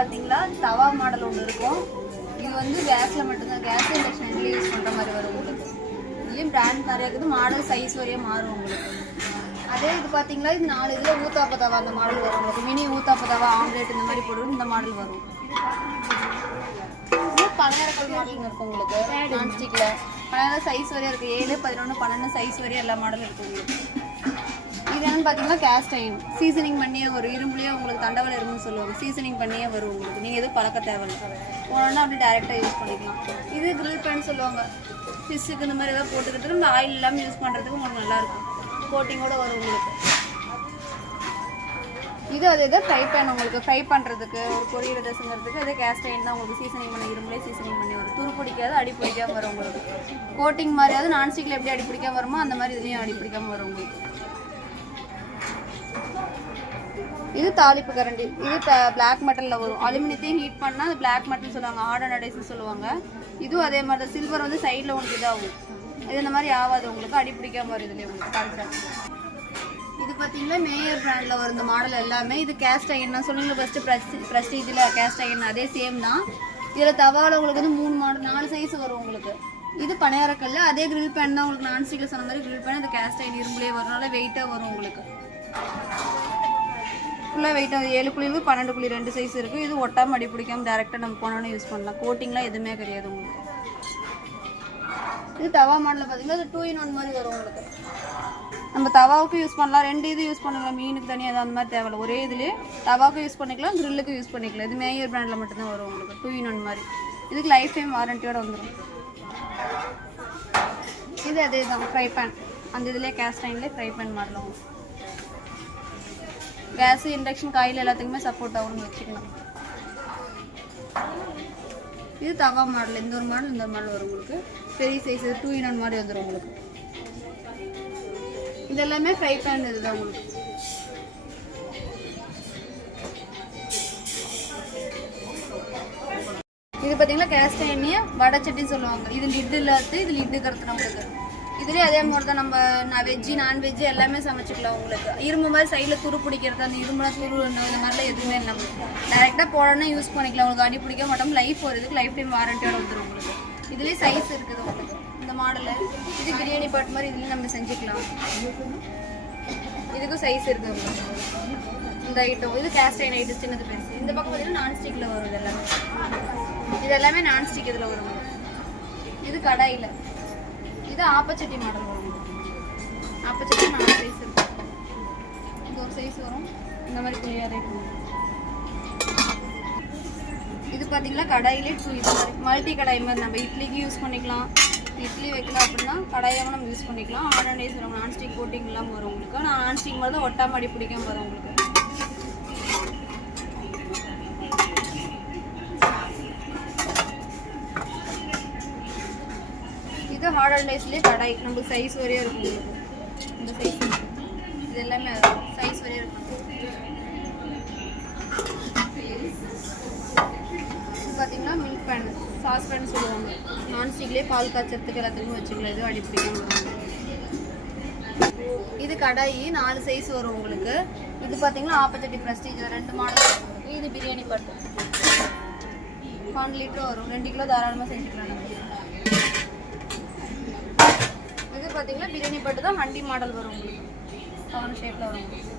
பார்த்தீங்களா தவா மாடல் ஒன்று இருக்கும். இது வந்து கேஸில் மட்டும்தான், கேஸ் இண்டக்ஷன் ரெண்டுலேயும் யூஸ் பண்ணுற மாதிரி வரும் உங்களுக்கு. இதுலேயும் பிராண்ட் நிறைய இருக்குது, மாடல் சைஸ் வரையும் மாறும் உங்களுக்கு. அதே இது பார்த்தீங்களா, இது 4 இதில் ஊத்தாப்ப தவா அந்த மாடல் வரும் உங்களுக்கு. மினி ஊத்தாப்ப தவா, ஆம்லேட் இந்த மாதிரி போடுறது இந்த மாடல் வரும். இது பனையாரக்கல் மாடல் இருக்கும் உங்களுக்கு. நான்ஸ்டிக்கில் பனையாரம் சைஸ் வரையும் இருக்குது. 7, 11, 12 சைஸ் வரையும் எல்லா மாடலும் இருக்குது உங்களுக்கு. இது என்னன்னு பார்த்தீங்கன்னா கேஸ்ட் அயன். சீசனிங் பண்ணியே வரும். இரும்புலேயே உங்களுக்கு தண்டவலை இரும்புன்னு சொல்லுவாங்க. சீசனிங் பண்ணியே வரும் உங்களுக்கு. நீங்கள் எதுவும் பழக்க தேவையில்லை, போனோன்னா அப்படி டேரெக்டாக யூஸ் பண்ணிக்கலாம். இது கிரில் பேன் சொல்லுவாங்க. ஃபிஷ்ஷுக்கு இந்த மாதிரி ஏதாவது போட்டுக்கிறதுக்கு இந்த ஆயில் இல்லாமல் யூஸ் பண்ணுறதுக்கு உங்களுக்கு நல்லாயிருக்கும். கோட்டிங்கோடு வரும் உங்களுக்கு. இது அதே தான் ஃப்ரை பேன் உங்களுக்கு. ஃப்ரை பண்ணுறதுக்கு ஒரு பொரியல் தசுங்கிறதுக்கு அதே கேஸ்ட் அயன் தான் உங்களுக்கு. சீசனிங் பண்ணி இரும்புலேயே சீசனிங் பண்ணி வரும். துரு பிடிக்காது, அடி பிடிக்காமல் வரும் உங்களுக்கு. கோட்டிங் மாதிரியாவது நான்ஸ்டிக்கில் எப்படி அடி பிடிக்காமல் வருமோ அந்த மாதிரி இதுலேயும் அடி பிடிக்காமல் வரும் உங்களுக்கு. இது தாளிப்பு கரண்டி. இது பிளாக் மெட்டலில் வரும். அலுமினியத்தையும் ஹீட் பண்ணால் அது பிளாக் மெட்டல் சொல்லுவாங்க, ஹார்ட் அடைஸ்ன்னு சொல்லுவாங்க. இதுவும் அதே மாதிரி தான். சில்வர் வந்து சைடில் உங்களுக்கு இதாகும். இது இந்த மாதிரி ஆகாது உங்களுக்கு, அடி பிடிக்காமல் வரும் இதுலேயே உங்களுக்கு தாளிச்சா. இது பார்த்தீங்கன்னா மேயர் பிராண்டில் வரும் இந்த மாடல் எல்லாமே. இது கேஸ்ட் அயன். நான் சொன்னீங்க ஃபஸ்ட்டு ப்ரெஸ்டீஜில் கேஸ்ட் அயன் அதே சேம் தான். இதில் தவாவில் உங்களுக்கு வந்து 3 மாடல் 4 சைஸ் வரும் உங்களுக்கு. இது பனையாரக்கல். அதே கிரில் பேன் தான் உங்களுக்கு. நான்ஸ்டிக்கில் சொன்ன மாதிரி கிரில் பேன். அது கேஸ்ட் அயன் இரும்புலேயே வரனால வெயிட்டாக வரும் உங்களுக்கு. ஃபுல்லாக வெயிட்டாக 7 குழிக்கு 12 குழி 2 சைஸ் இருக்குது. இது ஒட்டாமல் அடி பிடிக்காமல் டேரெக்டாக நம்ம போனோன்னு யூஸ் பண்ணலாம். கோட்டிங்லாம் எதுவுமே கிடையாது உங்களுக்கு. இது தவா மாடலில் பார்த்தீங்கன்னா இது 2 in 1 மாதிரி வரும் உங்களுக்கு. நம்ம தவாவுக்கு யூஸ் பண்ணலாம், 2 இது யூஸ் பண்ணலாம். மீனுக்கு தனியாக அந்த மாதிரி தேவையில்ல. ஒரே இதுலேயே தவாவுக்கு யூஸ் பண்ணிக்கலாம், கிரில்லுக்கு யூஸ் பண்ணிக்கலாம். இது மேயர் பிராண்டில் மட்டும்தான் வரும் உங்களுக்கு. 2 in 1 மாதிரி. இதுக்கு லைஃப் டைம் வாரண்டியோடு வந்துடும். இது அதே தான் ஃப்ரை பேன். அந்த இதுலேயே கேஸ்ட் அயன்லேயே ஃப்ரை பேன் மாடல் உங்களுக்கு. கேஸு இண்டக்ஷன் காயில் எல்லாத்துக்குமே சப்போர்ட் ஆகும்னு வச்சுக்கலாம். இது தவா மாடல். இந்த ஒரு மாடல் இந்த ஒரு மாடல் வரும் உங்களுக்கு. பெரிய சைஸ் 2 in 1 மாதிரி வந்துடும் உங்களுக்கு. இது எல்லாமே ஃப்ரை பேன் இதுதான் உங்களுக்கு. இது பார்த்தீங்கன்னா கேஸ்ட் அயன்லேயே வடை சட்டின்னு சொல்லுவாங்க. இது லிட்டு இல்லாது, இது லிட்டு கருத்துனா உங்களுக்கு. இதுலேயே அதே மாதிரி தான் நம்ம வெஜ்ஜு நான்வெஜ்ஜு எல்லாமே சமைச்சிக்கலாம் உங்களுக்கு. இரும்பு மாதிரி சைடில் துரு பிடிக்கிறது, அந்த இரும்புலாம் துரு இந்த மாதிரிலாம் எதுவுமே இல்லை. டேரெக்டாக போடணும்னா யூஸ் பண்ணிக்கலாம். உங்களுக்கு அடி பிடிக்க மாட்டோம். லைஃப் வருதுக்கு லைஃப் டைம் வாரண்டியோட வந்துடும் உங்களுக்கு. இதுலேயே சைஸ் இருக்குது உங்களுக்கு. இந்த மாடலு இது பிரியாணி பாட் மாதிரி இதுலேயும் நம்ம செஞ்சுக்கலாம். இதுக்கும் சைஸ் இருக்குது உங்களுக்கு. இந்த ஐட்டம் இது கேஸ்ட் அயன் ஐட்டம் சின்னது பெருசு. இந்த பக்கம் பார்த்தீங்கன்னா நான்ஸ்டிக்கில் வரும். இது எல்லாமே நான்ஸ்டிக் இதில் வரும். இது கடாயில். இது ஆப்பச்சட்டி மாடல் வரும். ஆப்பச்சட்டி 4 சைஸ் இருக்கு. இது ஒரு சைஸ் வரும். இந்த மாதிரி கிளியர் இருக்கும். இது பார்த்தீங்கன்னா கடாயிலே இது மாதிரி மல்டி கடாய் மாதிரி நம்ம இட்லிக்கு யூஸ் பண்ணிக்கலாம். இட்லி வைக்கலாம் அப்படின்னா கடாயாகவும் நம்ம யூஸ் பண்ணிக்கலாம். ஆர்டர்டேஸ் வரும். நான்ஸ்டிக் கோட்டிங் இல்லாமல் வரும் உங்களுக்கு. ஆனால் நான்ஸ்டிக் மாதிரி தான் ஒட்டாமல் அடி பிடிக்காமல் வரும் உங்களுக்கு. இது ஹார்டர்டேஸ்லேயே கடாய் நம்மளுக்கு சைஸ் வரையும் இருக்கும் உங்களுக்கு. இந்த சைஸ் இது எல்லாமே சைஸ் வரையும் இருக்கும். இது பார்த்தீங்கன்னா மில்க் பேன், சாஸ் பேன் சொல்லுவாங்க. நான்ஸ்டிக்லேயே பால் காய்ச்சறதுக்கு எல்லாத்துக்கும் வச்சுக்கலாம். இது அடி பிடிக்காம வரும். இது கடாய் 4 சைஸ் வரும் உங்களுக்கு. இது பார்த்தீங்கன்னா ஆப்பச்சட்டி ப்ரெஸ்டீஜ் 2 மாடல். இது பிரியாணி பாட்டு 1 லிட்டர் வரும். 2 கிலோ தாராளமாக செஞ்சுக்கலாம். இது பார்த்தீங்கன்னா பிரியாணி பாட்டு தான் ஹண்டி மாடல் வரும் உங்களுக்கு. 7 ஷேப்பில் வரும் உங்களுக்கு.